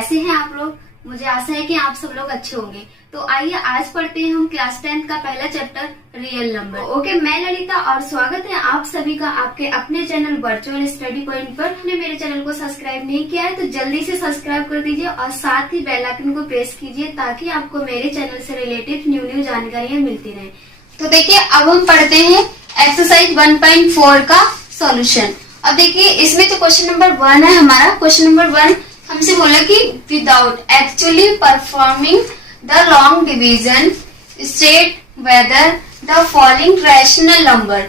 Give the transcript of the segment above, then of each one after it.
कैसे हैं आप लोग। मुझे आशा है कि आप सब लोग अच्छे होंगे। तो आइए आज पढ़ते हैं हम क्लास 10 का पहला चैप्टर रियल नंबर। ओके, मैं ललिता और स्वागत है आप सभी का आपके अपने चैनल वर्चुअल स्टडी पॉइंट पर। आपने मेरे चैनल को सब्सक्राइब नहीं किया है तो जल्दी से सब्सक्राइब कर दीजिए और साथ ही बेल आइकन को प्रेस कीजिए ताकि आपको मेरे चैनल से रिलेटेड न्यू जानकारियाँ मिलती रहे। तो देखिए अब हम पढ़ते हैं एक्सरसाइज 1.4 का सॉल्यूशन। अब देखिए इसमें जो क्वेश्चन नंबर 1 है हमारा, क्वेश्चन नंबर 1 हमसे बोला कि without actually performing the long division state whether the following rational number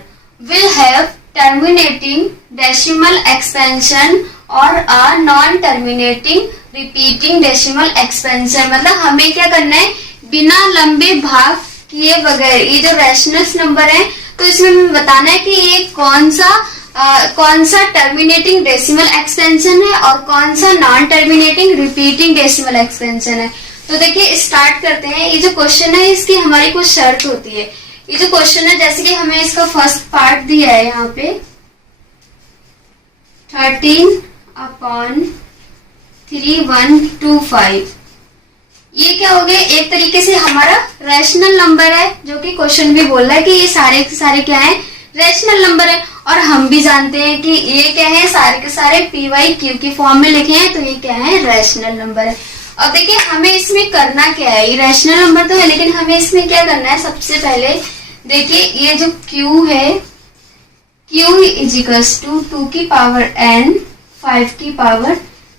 will have terminating decimal expansion और a non terminating repeating decimal expansion. मतलब हमें क्या करना है, बिना लंबे भाग किए बगैर ये जो रैशनल नंबर है तो इसमें हमें बताना है कि ये कौन सा टर्मिनेटिंग डेसिमल एक्सपेंशन है और कौन सा non terminating repeating decimal expansion है। तो देखिए स्टार्ट करते हैं। ये जो क्वेश्चन है इसकी हमारी कुछ शर्त होती है। ये जो क्वेश्चन है जैसे कि हमें इसका फर्स्ट पार्ट दिया है यहाँ पे 13/3125। ये क्या हो गया, एक तरीके से हमारा रैशनल नंबर है जो कि क्वेश्चन भी बोल रहा है कि ये सारे के सारे क्या है, रैशनल नंबर है। और हम भी जानते हैं कि ये क्या है, सारे के सारे PYQ की फॉर्म में लिखे हैं तो ये क्या है, रैशनल नंबर है। अब देखिए हमें इसमें करना क्या है, ये रैशनल नंबर तो है लेकिन हमें इसमें क्या करना है, सबसे पहले देखिए ये जो Q है, Q इजिकल्स टू 2 की पावर n 5 की पावर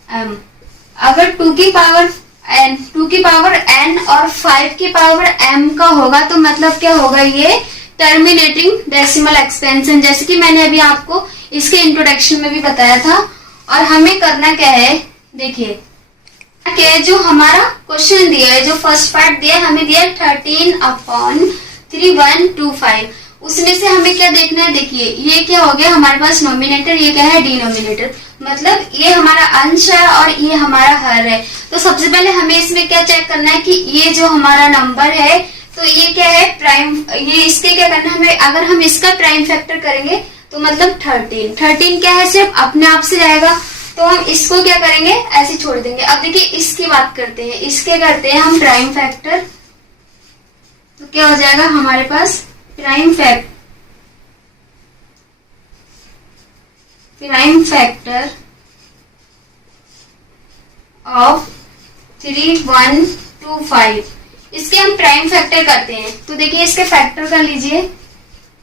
m। अगर 2 की पावर n और 5 की पावर m का होगा तो मतलब क्या होगा, ये टर्मिनेटिंग डेसिमल एक्सपेंशन, जैसे कि मैंने अभी आपको इसके इंट्रोडक्शन में भी बताया था। और हमें करना क्या है, देखिए क्या जो हमारा क्वेश्चन दिया है, जो फर्स्ट पार्ट दिया है हमें दिया 13/3125। उसमें से हमें क्या देखना है, देखिए ये क्या हो गया हमारे पास नोमिनेटर, ये क्या है डिनोमिनेटर, मतलब ये हमारा अंश है और ये हमारा हर है। तो सबसे पहले हमें इसमें क्या चेक करना है कि ये जो हमारा नंबर है तो ये क्या है प्राइम, ये इसके क्या करना है हमें, अगर हम इसका प्राइम फैक्टर करेंगे तो मतलब 13 क्या है, सिर्फ अपने आप से जाएगा तो हम इसको क्या करेंगे, ऐसे छोड़ देंगे। अब देखिए इसकी बात करते हैं, इसके करते हैं हम प्राइम फैक्टर, तो क्या हो जाएगा हमारे पास प्राइम फैक्टर ऑफ 3125। इसके हम प्राइम फैक्टर करते हैं तो देखिए इसके फैक्टर कर लीजिए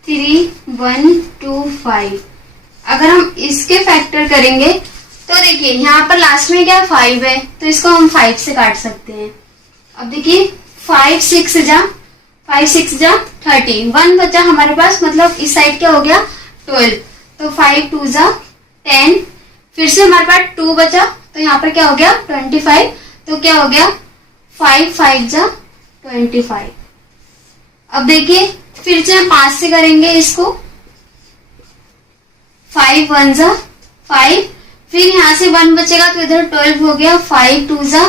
3125। अगर हम इसके फैक्टर करेंगे तो देखिए यहाँ पर लास्ट में क्या 5 है तो इसको हम 5 से काट सकते हैं। अब देखिए 5 6 जा 30, 1 बचा हमारे पास, मतलब इस साइड क्या हो गया 12, तो 5 2 जा 10, फिर से हमारे पास 2 बचा तो यहाँ पर क्या हो गया 25, तो क्या हो गया 5 5 जा 25। अब देखिए फिर से हम 5 से करेंगे इसको, 5 1 जा 5, फिर यहाँ से 1 बचेगा तो इधर 12 हो गया, 5 2 जा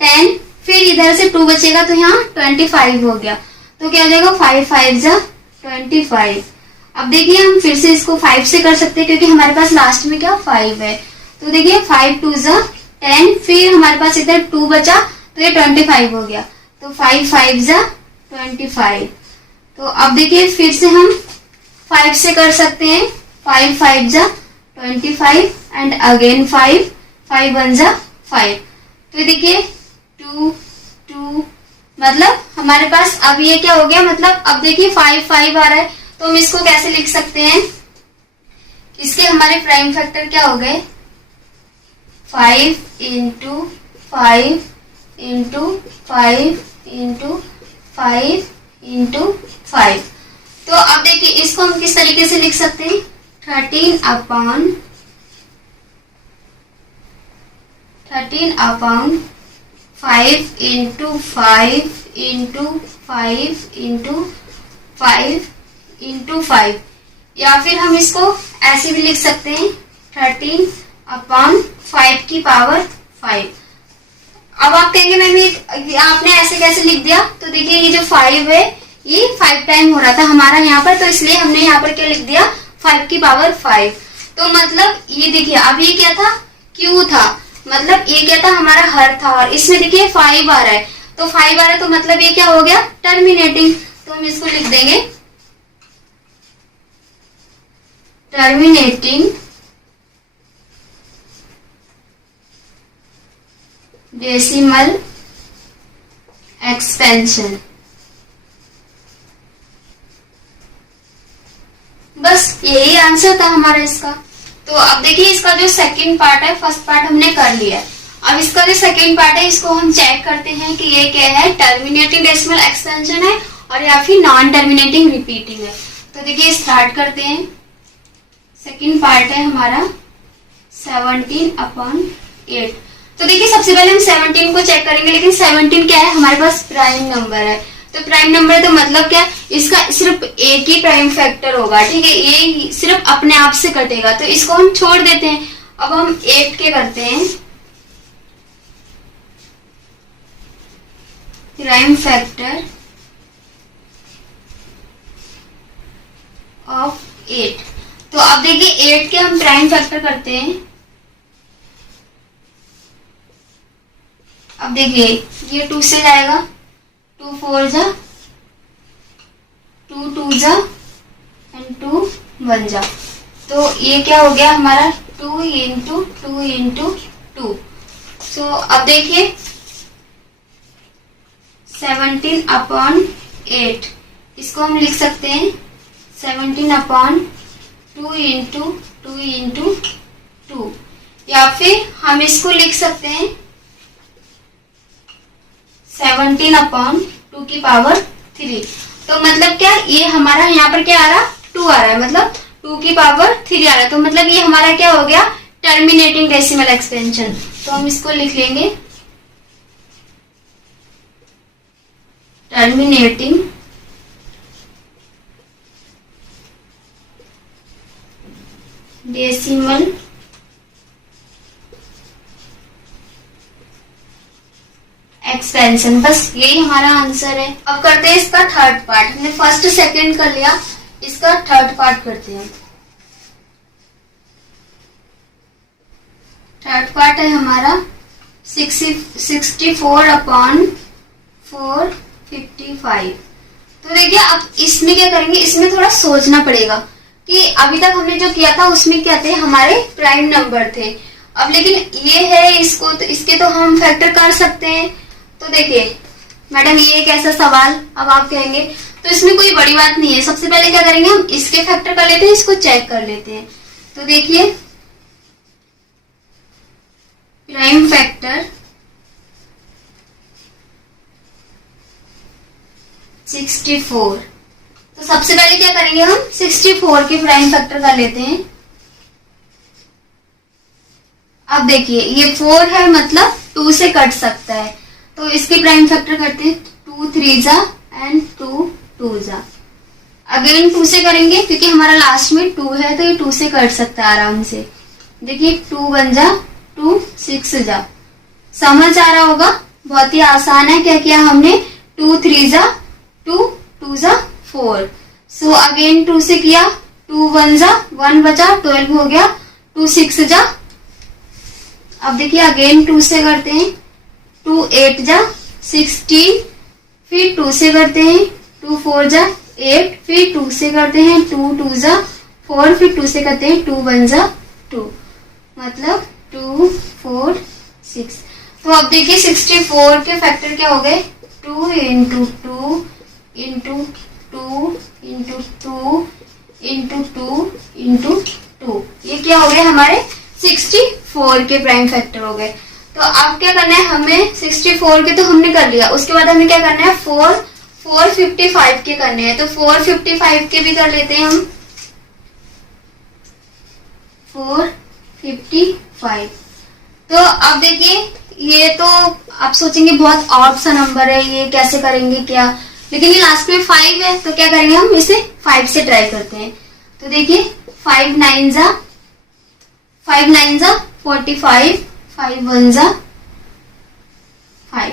10, फिर इधर से 2 बचेगा तो यहाँ 25 हो गया, तो क्या हो जाएगा 5 5 जा 25। अब देखिए हम फिर से इसको 5 से कर सकते हैं क्योंकि हमारे पास लास्ट में क्या 5 है, तो देखिए 5 2 जा 10, फिर हमारे पास इधर 2 बचा तो ये 25 हो गया, तो 5 5 जा 25। तो अब देखिए फिर से हम 5 से कर सकते हैं, 5 5 जा 25 एंड अगेन 5 5 1 जा 5, तो देखिए 2 2, मतलब हमारे पास अब ये क्या हो गया, मतलब अब देखिए 5 5 आ रहा है तो हम इसको कैसे लिख सकते हैं, इसके हमारे प्राइम फैक्टर क्या हो गए 5 इंटू 5 इंटू 5 इंटू 5 इंटू 5। तो अब देखिए इसको हम किस तरीके से लिख सकते हैं, 13/5 इंटू 5 इंटू 5 इंटू 5 इंटू 5, या फिर हम इसको ऐसे भी लिख सकते हैं 13/5 की पावर 5। अब आप कहेंगे मैम आपने ऐसे कैसे लिख दिया, तो देखिए ये जो 5 है ये 5 टाइम हो रहा था हमारा यहाँ पर, तो इसलिए हमने यहाँ पर क्या लिख दिया 5 की पावर 5। तो मतलब ये देखिए अब ये क्या था, Q था, मतलब ये क्या था, हमारा हर था, और इसमें देखिए 5 आ रहा है, तो 5 आ रहा है तो मतलब ये क्या हो गया, टर्मिनेटिंग। तो हम इसको लिख देंगे टर्मिनेटिंग डेसिमल एक्सपेंशन। बस यही आंसर था हमारा इसका। तो अब देखिए इसका जो सेकंड पार्ट है, फर्स्ट पार्ट हमने कर लिया है, अब इसका जो सेकंड पार्ट है इसको हम चेक करते हैं कि ये क्या है, टर्मिनेटिंग डेसिमल एक्सपेंशन है और या फिर नॉन टर्मिनेटिंग रिपीटिंग है। तो देखिए स्टार्ट करते हैं। सेकंड पार्ट है हमारा 17/8। तो देखिए सबसे पहले हम 17 को चेक करेंगे, लेकिन 17 क्या है, हमारे पास प्राइम नंबर है। तो प्राइम नंबर तो मतलब क्या, इसका सिर्फ एक ही प्राइम फैक्टर होगा, ठीक है, ये सिर्फ अपने आप से कटेगा, तो इसको हम छोड़ देते हैं। अब हम 8 के करते हैं प्राइम फैक्टर ऑफ 8। तो अब देखिए 8 के हम प्राइम फैक्टर करते हैं। अब देखिए ये 2 से जाएगा, 2 4 जा, 2 2 जा एंड 2 1 जा, तो ये क्या हो गया हमारा 2 इंटू 2 इंटू 2। सो अब देखिए 17/8, इसको हम लिख सकते हैं 17/2 इंटू 2 इंटू 2, या फिर हम इसको लिख सकते हैं 17/2 की पावर 3। तो मतलब क्या, ये हमारा यहाँ पर क्या आ रहा, 2 आ रहा है, मतलब 2 की पावर 3 आ रहा है, तो मतलब ये हमारा क्या हो गया, टर्मिनेटिंग डेसिमल एक्सपेंशन। तो हम इसको लिख लेंगे टर्मिनेटिंग डेसिमल एक्सपेंशन। बस यही हमारा आंसर है। अब करते हैं इसका थर्ड पार्ट। हमने फर्स्ट सेकंड कर लिया, इसका थर्ड पार्ट करते हैं। थर्ड पार्ट है हमारा 64/455। तो देखिए अब इसमें क्या करेंगे, इसमें थोड़ा सोचना पड़ेगा कि अभी तक हमने जो किया था उसमें क्या थे, हमारे प्राइम नंबर थे। अब लेकिन ये है, इसको तो इसके तो हम फैक्टर कर सकते हैं। तो देखिए मैडम ये एक ऐसा सवाल, अब आप कहेंगे तो इसमें कोई बड़ी बात नहीं है, सबसे पहले क्या करेंगे, हम इसके फैक्टर कर लेते हैं, इसको चेक कर लेते हैं। तो देखिए प्राइम फैक्टर 64, तो सबसे पहले क्या करेंगे, हम 64 के प्राइम फैक्टर कर लेते हैं। अब देखिए ये 4 है, मतलब 2 से कट सकता है, तो इसके प्राइम फैक्टर करते हैं 2 3 जा एंड 2 2 जा। अगेन 2 से करेंगे क्योंकि हमारा लास्ट में 2 है, तो ये 2 से कट सकता है आराम से। देखिए 2 1 जा, 2 6 जा। समझ आ रहा होगा, बहुत ही आसान है। क्या किया हमने, 2 3 जा, 2 2 जा 4। सो अगेन 2 से किया, 2 1 जा, 1 बचा, 12 हो गया, 2 6 जा। अब देखिए अगेन 2 से करते हैं, 2 8 जा 16, फिर 2 से करते हैं, 2 4 जा 8, फिर 2 से करते हैं, 2 2 जा 4, फिर 2 से करते हैं, 2 1 जा 2, मतलब 2 4 6। तो अब देखिए 64 के फैक्टर क्या हो गए, 2 into 2 into 2 into 2 into 2 into 2, ये क्या हो गए हमारे 64 के प्राइम फैक्टर हो गए। तो अब क्या करना है हमें, 64 के तो हमने कर लिया, उसके बाद हमें क्या करना है, 455 के करने हैं। तो 455 के भी कर लेते हैं हम, 455। तो अब देखिए ये तो आप सोचेंगे बहुत ऑड सा नंबर है, ये कैसे करेंगे क्या, लेकिन ये लास्ट में 5 है, तो क्या करेंगे हम इसे 5 से ट्राई करते हैं। तो देखिए 5 9 जा 45, 5 1 जा 5।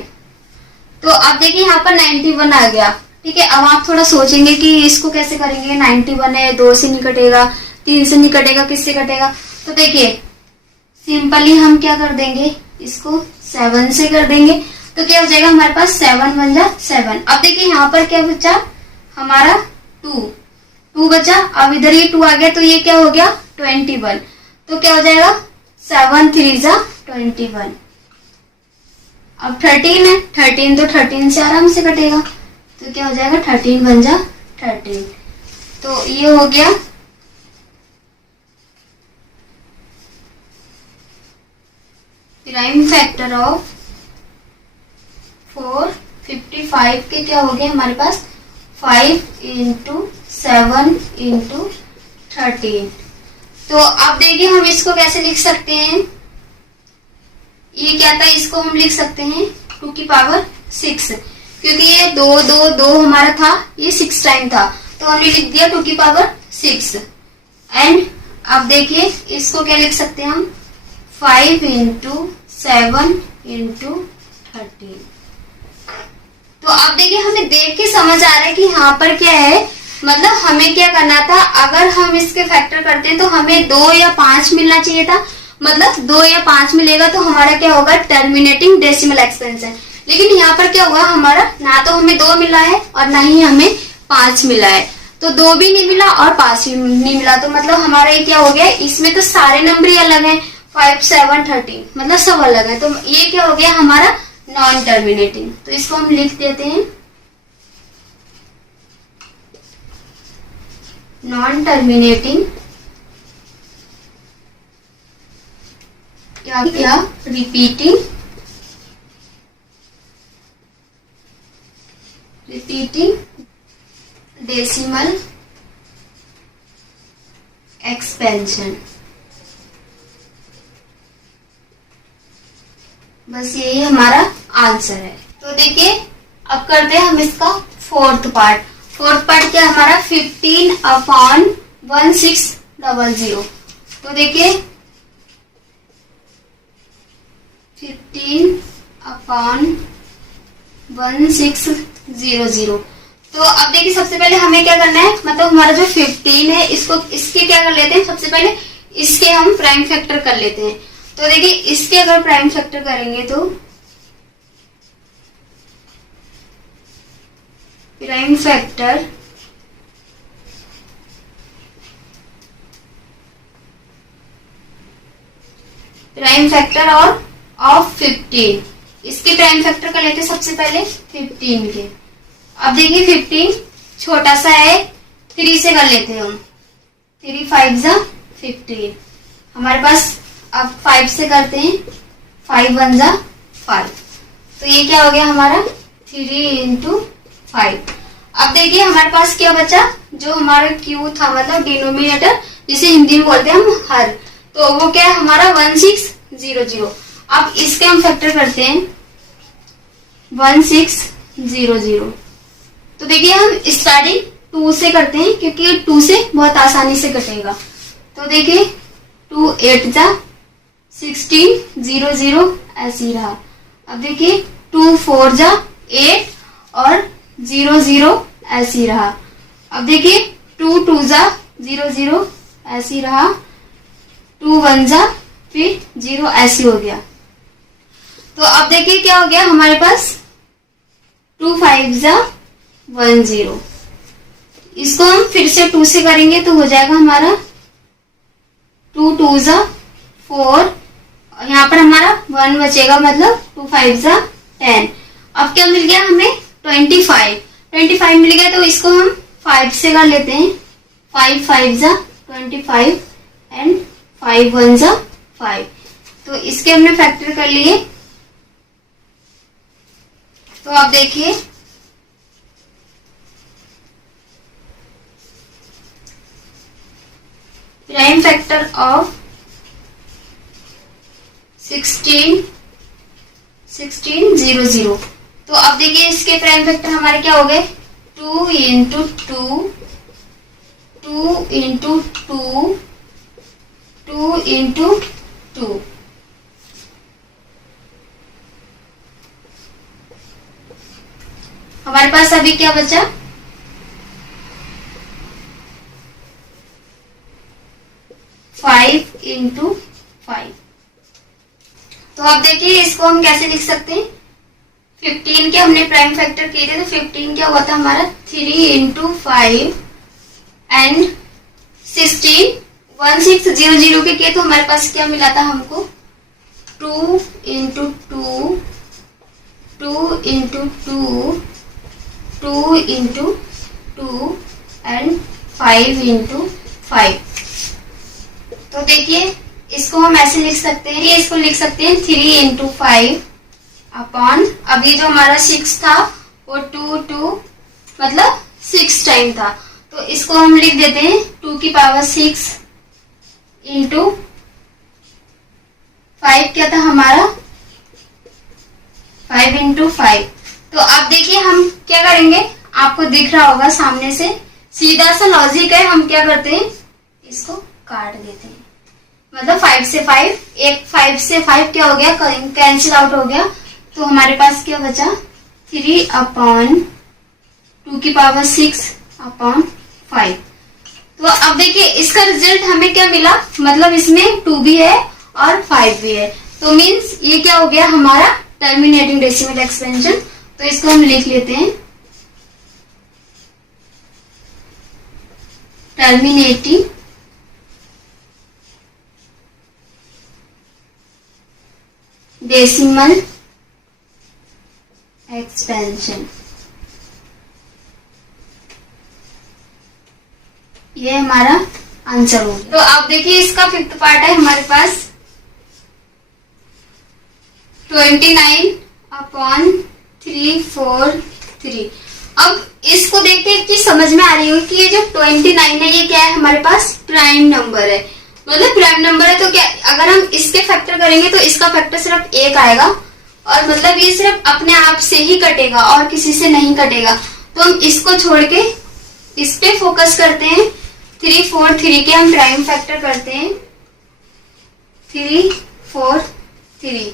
तो अब देखिए यहाँ पर 91 आ गया, ठीक है। अब आप थोड़ा सोचेंगे कि इसको कैसे करेंगे, 91 है, 2 से नहीं कटेगा, 3 से नहीं कटेगा, किससे कटेगा। तो देखिए सिंपली हम क्या कर देंगे, इसको 7 से कर देंगे। तो क्या हो जाएगा हमारे पास 7 1 जा 7। अब देखिए यहाँ पर क्या बचा हमारा 2 बचा। अब इधर ये 2 आ गया तो ये क्या हो गया 21। तो क्या हो जाएगा 7 3 जा 21। अब 13 है, 13 तो 13 से आराम से कटेगा। तो क्या हो जाएगा 13 1 जा 13। तो ये हो गया प्राइम फैक्टर ऑफ 455 के क्या हो गए हमारे पास 5 × 7 × 13। तो अब देखिए हम इसको कैसे लिख सकते हैं। ये क्या था, इसको हम लिख सकते हैं 2 की पावर 6, क्योंकि ये 2 2 2 हमारा था, ये 6 टाइम था, तो हमने लिख दिया 2 की पावर 6। एंड अब देखिए इसको क्या लिख सकते हैं हम 5 × 7 × 13। तो अब देखिए हमें देख के समझ आ रहा है कि यहाँ पर क्या है, मतलब हमें क्या करना था, अगर हम इसके फैक्टर करते हैं तो हमें 2 या 5 मिलना चाहिए था। मतलब 2 या 5 मिलेगा तो हमारा क्या होगा टर्मिनेटिंग डेसिमल एक्सपेंशन। लेकिन यहाँ पर क्या हुआ हमारा, ना तो हमें 2 मिला है और ना ही हमें 5 मिला है। तो 2 भी नहीं मिला और 5 भी नहीं मिला, तो मतलब हमारा ये क्या हो गया, इसमें तो सारे नंबर ही अलग हैं, 5 7 13 मतलब सब अलग है। तो ये क्या हो गया हमारा नॉन टर्मिनेटिंग। तो इसको हम लिख देते हैं नॉन टर्मिनेटिंग क्या क्या रिपीटिंग डेसिमल एक्सपेंशन। बस यही हमारा आंसर है। तो देखिए अब करते हैं हम इसका फोर्थ पार्ट। फोर्थ पार्ट क्या हमारा 15/1600। तो देखिए 15/1600। तो अब देखिए सबसे पहले हमें क्या करना है, मतलब हमारा जो 15 है इसको इसके क्या कर लेते हैं, सबसे पहले इसके हम प्राइम फैक्टर कर लेते हैं। तो देखिए इसके अगर प्राइम फैक्टर करेंगे तो प्राइम फैक्टर और ऑफ 15, इसके प्राइम फैक्टर कर लेते हैं सबसे पहले 15 के। अब देखिए 15 छोटा सा है, 3 से कर लेते हैं हम, 3 5 जा 15। हमारे पास अब 5 से करते हैं, 5 1 जा 5। तो ये क्या हो गया हमारा 3 × 5। अब देखिए हमारे पास क्या बचा, जो हमारा क्यू था मतलब डिनोमिनेटर, जिसे हिंदी में बोलते हैं हम हर, तो वो क्या है हमारा 1600। अब इसके हम फैक्टर करते हैं 1600। तो देखिए हम स्टार्टिंग 2 से करते हैं, क्योंकि 2 से बहुत आसानी से कटेगा। तो देखिए 2 8 जा 16 0 0 ऐसे ही रहा। अब देखिए 2 4 जा 8 और 0 0 ऐसे ही रहा। अब देखिए 2 2 जा 0 0 ऐसे ही रहा, 2 1 जा फिर 0 ऐसे हो गया। तो अब देखिए क्या हो गया हमारे पास 2 5 जा 1 0। इसको हम फिर से 2 से करेंगे तो हो जाएगा हमारा 2 2 जा 4, यहाँ पर हमारा 1 बचेगा, मतलब 2 5 जा 10। अब क्या मिल गया हमें 25 मिल गया। तो इसको हम 5 से कर लेते हैं, 5 5 जा 25 एंड 5 1 जा 5। तो इसके हमने फैक्टर कर लिए। तो अब देखिए प्राइम फैक्टर ऑफ 1600। तो अब देखिए इसके प्राइम फैक्टर हमारे क्या हो गए 2 × 2 2 × 2 2 × 2। हमारे पास अभी क्या बचा 5 × 5। तो अब देखिए इसको हम कैसे लिख सकते हैं। 15 के हमने प्राइम फैक्टर किए थे, तो 15 क्या हुआ था हमारा 3 इंटू 5 एंड 16 1600 के किए, तो हमारे पास क्या मिला था हमको 2 into 2 2 into 2 2 into 2 and 5 into 5। तो देखिए इसको हम ऐसे लिख सकते हैं, ये इसको लिख सकते हैं 3 इंटू 5 अपॉन, अभी जो हमारा 6 था वो 2 मतलब 6 टाइम था, तो इसको हम लिख देते हैं 2 की पावर 6 इंटू 5 क्या था हमारा 5 इंटू 5। तो अब देखिए हम क्या करेंगे, आपको दिख रहा होगा सामने से, सीधा सा लॉजिक है, हम क्या करते हैं इसको काट देते हैं, मतलब 5 से 5, एक 5 से 5 क्या हो गया कैंसिल आउट हो गया, तो हमारे पास क्या बचा 3 अपॉन 2 की पावर 6 अपॉन 5। तो अब देखिए इसका रिजल्ट हमें क्या मिला, मतलब इसमें 2 भी है और 5 भी है, तो मीन्स ये क्या हो गया हमारा टर्मिनेटिंग डेसिमल एक्सपेंशन। तो इसको हम लिख लेते हैं टर्मिनेटिंग डेसिमल एक्सपेंशन, ये हमारा आंसर हो गया। तो अब देखिए इसका 5th पार्ट है हमारे पास 29 अपॉन 343। अब इसको देखते हैं कि समझ में आ रही होगी कि ये जो 29 है ये क्या है हमारे पास प्राइम नंबर है, मतलब प्राइम नंबर है, तो क्या अगर हम इसके फैक्टर करेंगे तो इसका फैक्टर सिर्फ 1 आएगा, और मतलब ये सिर्फ अपने आप से ही कटेगा और किसी से नहीं कटेगा, तो हम इसको छोड़ के इस पे फोकस करते हैं। 343 के हम प्राइम फैक्टर करते हैं 343।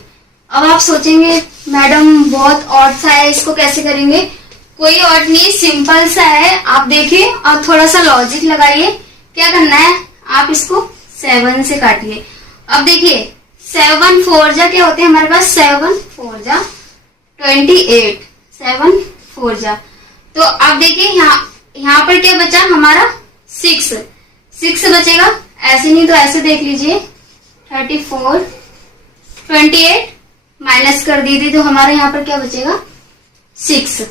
अब आप सोचेंगे मैडम बहुत ऑड सा है, इसको कैसे करेंगे, कोई ऑड नहीं, सिंपल सा है। आप देखिए और थोड़ा सा लॉजिक लगाइए, क्या करना है आप इसको 7 से काटिए। अब देखिए 7 4 जा क्या होते हैं हमारे पास 7 4 जा 28, 7 4 जा, तो अब देखिए यहाँ पर क्या बचा हमारा 6 बचेगा, ऐसे नहीं तो ऐसे देख लीजिए 34 28 माइनस कर दीजिए, तो हमारे यहाँ पर क्या बचेगा 6।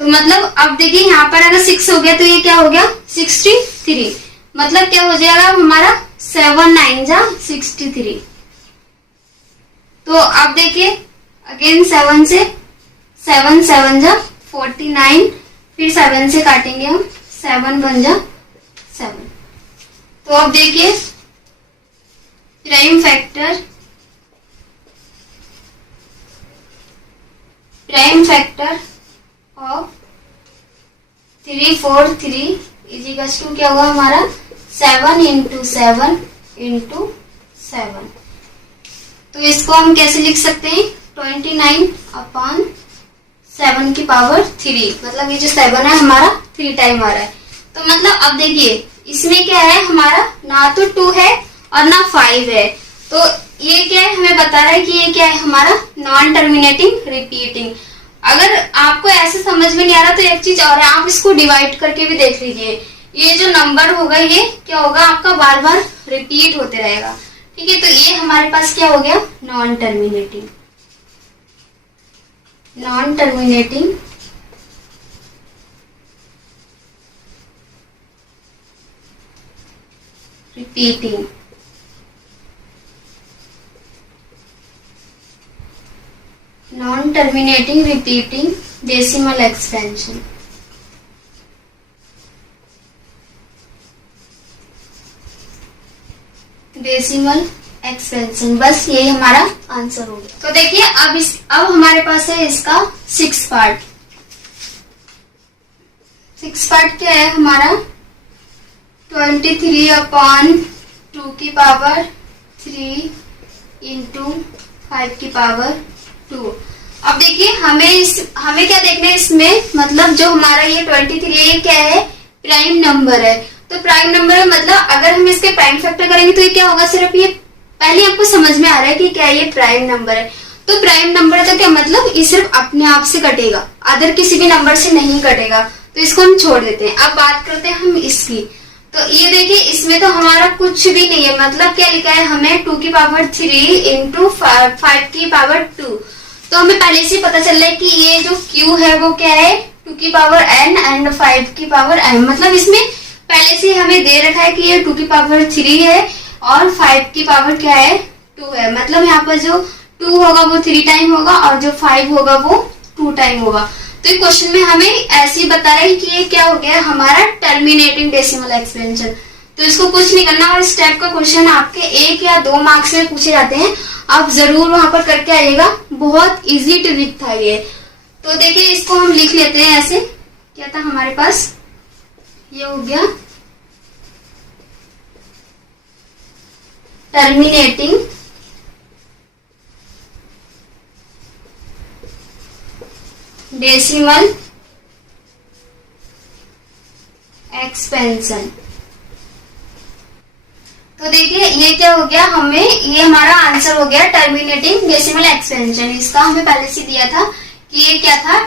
तो मतलब अब देखिए यहाँ पर अगर 6 हो गया तो ये क्या हो गया 63, मतलब क्या हो जाएगा हमारा 7 9 जा 63। तो अब देखिए अगेन 7 से 7 7 जा 49, फिर 7 से काटेंगे हम 7 1 जा 7। तो अब देखिए prime factor of 343 is equals to क्या हुआ हमारा 7 इंटू 7 इंटू 7। तो इसको हम कैसे लिख सकते हैं 29 अपॉन 7 की पावर 3, मतलब ये जो 7 है हमारा 3 टाइम आ रहा है। तो मतलब अब देखिए इसमें क्या है हमारा ना तो 2 है और ना 5 है, तो ये क्या है हमें बता रहा है कि ये क्या है हमारा नॉन टर्मिनेटिंग रिपीटिंग। अगर आपको ऐसे समझ में नहीं आ रहा तो एक चीज और है, आप इसको डिवाइड करके भी देख लीजिए, ये जो नंबर होगा ये क्या होगा आपका बार बार रिपीट होते रहेगा, ठीक है। तो ये हमारे पास क्या हो गया non terminating repeating. Non terminating repeating decimal expansion. Decimal expansion, बस यही हमारा आंसर हो गया। तो देखिए अब हमारे पास है इसका 6 पार्ट। 6 पार्ट क्या है हमारा 23 अपॉन 2 की पावर 3 इंटू 5 की पावर 2। अब देखिए हमें क्या देखना है इसमें, मतलब जो हमारा ये 23 है ये क्या है प्राइम नंबर है, तो प्राइम नंबर है मतलब अगर हम इसके प्राइम फैक्टर करेंगे तो ये क्या होगा सिर्फ ये पहले आपको समझ में आ रहा है कि क्या ये प्राइम नंबर है। तो प्राइम नंबर का क्या मतलब, ये सिर्फ अपने आप से कटेगा, अदर किसी भी नंबर से नहीं कटेगा, तो इसको हम छोड़ देते हैं। अब बात करते हैं हम इसकी। तो ये देखिए, इसमें तो हमारा कुछ भी नहीं है, मतलब क्या लिखा है, हमें 2 की पावर 3 इंटू 5 की पावर 2। तो हमें पहले से पता चल रहा है कि ये जो Q है वो क्या है, 2 की पावर n एंड 5 की पावर m। मतलब इसमें पहले से हमें दे रखा है कि ये 2 की पावर 3 है और 5 की पावर क्या है, 2 है। मतलब यहाँ पर जो 2 होगा वो 3 टाइम होगा और जो 5 होगा वो 2 टाइम होगा। तो क्वेश्चन में हमें ऐसे ही बता रहा है कि ये क्या हो गया, हमारा टर्मिनेटिंग डेसिमल एक्सपेंशन। तो इसको कुछ नहीं करना, और स्टेप का क्वेश्चन आपके 1 या 2 मार्क्स में पूछे जाते हैं, आप जरूर वहां पर करके आइएगा। बहुत इजी ट्रिक था ये। तो देखिए, इसको हम लिख लेते हैं ऐसे। क्या था हमारे पास, ये हो गया टर्मिनेटिंग डेसिमल एक्सपेंशन। तो देखिए ये क्या हो गया, हमें ये हमारा आंसर हो गया टर्मिनेटिंग डेसिमल एक्सपेंशन। इसका हमें पहले से दिया था कि ये क्या था,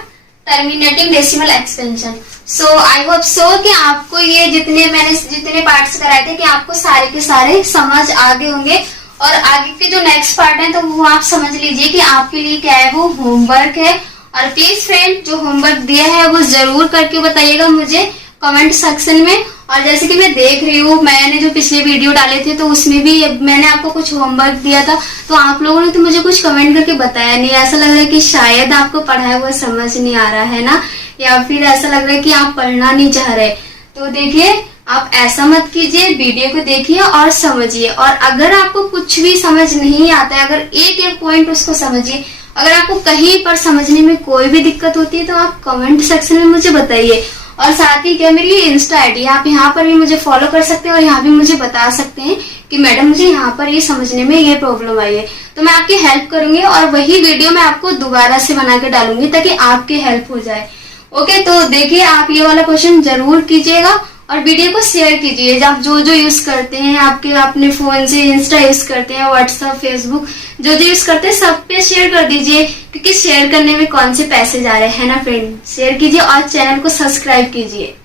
terminating decimal expansion. So I hope so कि आपको ये जितने पार्ट्स कराए थे कि आपको सारे के सारे समझ आ गए होंगे। और आगे के जो नेक्स्ट पार्ट है तो वो आप समझ लीजिए कि आपके लिए क्या है, वो होमवर्क है। और प्लीज फ्रेंड, जो होमवर्क दिया है वो जरूर करके बताइएगा मुझे कमेंट सेक्शन में। और जैसे कि मैं देख रही हूँ, मैंने जो पिछले वीडियो डाले थे तो उसमें भी मैंने आपको कुछ होमवर्क दिया था, तो आप लोगों ने तो मुझे कुछ कमेंट करके बताया नहीं। ऐसा लग रहा है कि शायद आपको पढ़ाया हुआ समझ नहीं आ रहा है ना, या फिर ऐसा लग रहा है कि आप पढ़ना नहीं चाह रहे। तो देखिए, आप ऐसा मत कीजिए, वीडियो को देखिए और समझिए। और अगर आपको कुछ भी समझ नहीं आता है, अगर एक एक पॉइंट उसको समझिए। अगर आपको कहीं पर समझने में कोई भी दिक्कत होती है तो आप कमेंट सेक्शन में मुझे बताइए। और साथ ही क्या, मेरी इंस्टा आईडी, आप यहाँ पर भी मुझे फॉलो कर सकते हैं और यहाँ भी मुझे बता सकते हैं कि मैडम मुझे यहाँ पर ये समझने में ये प्रॉब्लम आई है, तो मैं आपकी हेल्प करूंगी। और वही वीडियो मैं आपको दोबारा से बना के डालूंगी ताकि आपकी हेल्प हो जाए। ओके, तो देखिए, आप ये वाला क्वेश्चन जरूर कीजिएगा और वीडियो को शेयर कीजिए। आप जो यूज करते हैं, आपके अपने फोन से इंस्टा यूज करते हैं, व्हाट्सएप, फेसबुक, जो यूज करते हैं सब पे शेयर कर दीजिए, क्योंकि शेयर करने में कौन से पैसे जा रहे हैं ना फ्रेंड। शेयर कीजिए और चैनल को सब्सक्राइब कीजिए।